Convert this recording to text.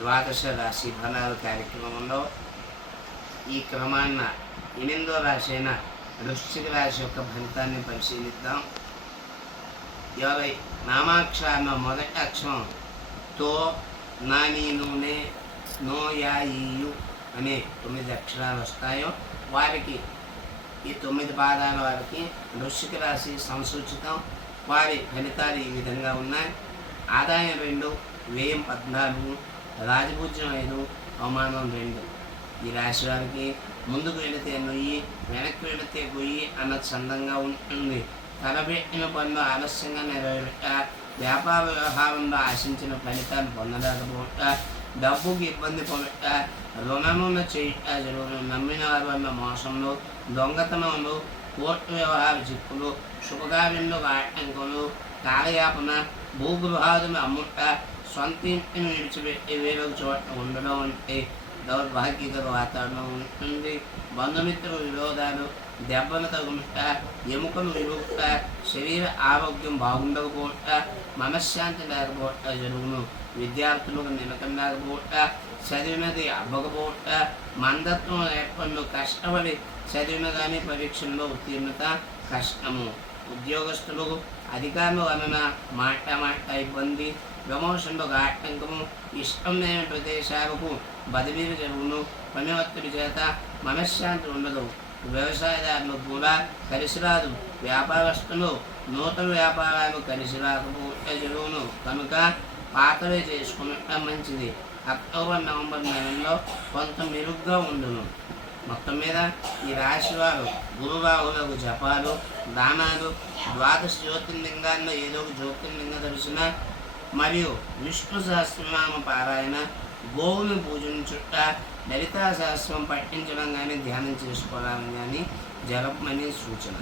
ద్వాదశ రాశి ఫలాల కార్యక్రమంలో ఈ క్రమాన్న 8వ రాశి అయిన వృశ్చిక రాశి యొక్క ఫలితాన్ని పరిశీలిద్దాం. ఎవరి నామాక్షరాల మొదటి అక్షరం తో, నాని, నూనె, నో, యా, ఈయు అనే 9 అక్షరాలు వస్తాయో వారికి, ఈ 9 పాదాల వారికి వృశ్చిక రాశి సంసూచితం. వారి ఫలితాలు ఈ విధంగా ఉన్నాయి. ఆదాయం 2, వ్యయం 14, రాజపూజ్యం 5, అవమానం 2. ఈ రాశి వారికి ముందుకు వెళితే నొయ్యి, వెనక్కి వెళితే గొయ్యి అన్న చందంగా ఉంటుంది. తలపెట్టిన పనులు ఆలస్యంగా నెరవేరుట, వ్యాపార వ్యవహారంలో ఆశించిన ఫలితాలు పొందలేకపోవట, డబ్బుకి ఇబ్బంది పొందట, రుణమును చేయుట జరుగును. నమ్మిన వారి వల్ల మోసంలో, దొంగతనంలో, కోర్టు వ్యవహార చిక్కులు, శుభకార్యంలో ఆటంకులు, కాలయాపన, భూగృహాదులు అమ్ముట, సొంత ఇంటిని విడిచిపెట్టి వేరొక చోట ఉండడం వంటి దౌర్భాగ్యకర వాతావరణం ఉంటుంది. బంధుమిత్రుల విరోధాలు, దెబ్బలు తగులుట, ఎముకలు విరుగుట, శరీర ఆరోగ్యం బాగుండకపోవట, మనశ్శాంతి లేకపోవట జరుగును. విద్యార్థులకు నిలకం లేకపోవట, చదివినది అవ్వకపోవట, మందత్వం లేకుండా కష్టపడి చదివిన కానీ పరీక్షల్లో ఉత్తీర్ణత కష్టము. ఉద్యోగస్తులకు అధికారులు వలన మాట ఇబ్బంది, ప్రమోషన్లకు ఆటంకము, ఇష్టం లేని ప్రదేశాలకు బదిలీలు జరుగును. పని ఒత్తిడి చేత మనశ్శాంతి ఉండదు. వ్యవసాయదారులు కూడా కలిసి రాదు. వ్యాపారస్తులు నూతన వ్యాపారాలు కలిసి రాకపోతే జరుగును. కనుక పాతవే చేసుకున్నట్టు మంచిది. అక్టోబర్, నవంబర్ నెలల్లో కొంత మెరుగ్గా ఉండును. మొత్తం మీద ఈ రాశి వారు గురువారులకు జపాలు, దానాలు, ద్వాదశ జ్యోతిర్లింగాల్లో ఏదో ఒక జ్యోతిర్లింగ దర్శన మరియు విష్ణు సహస్రనామ పారాయణ, గోవుని పూజించుట, లలితా సహస్రం పఠించడం కానీ ధ్యానం చేసుకోవాలని కానీ జరపమని సూచన.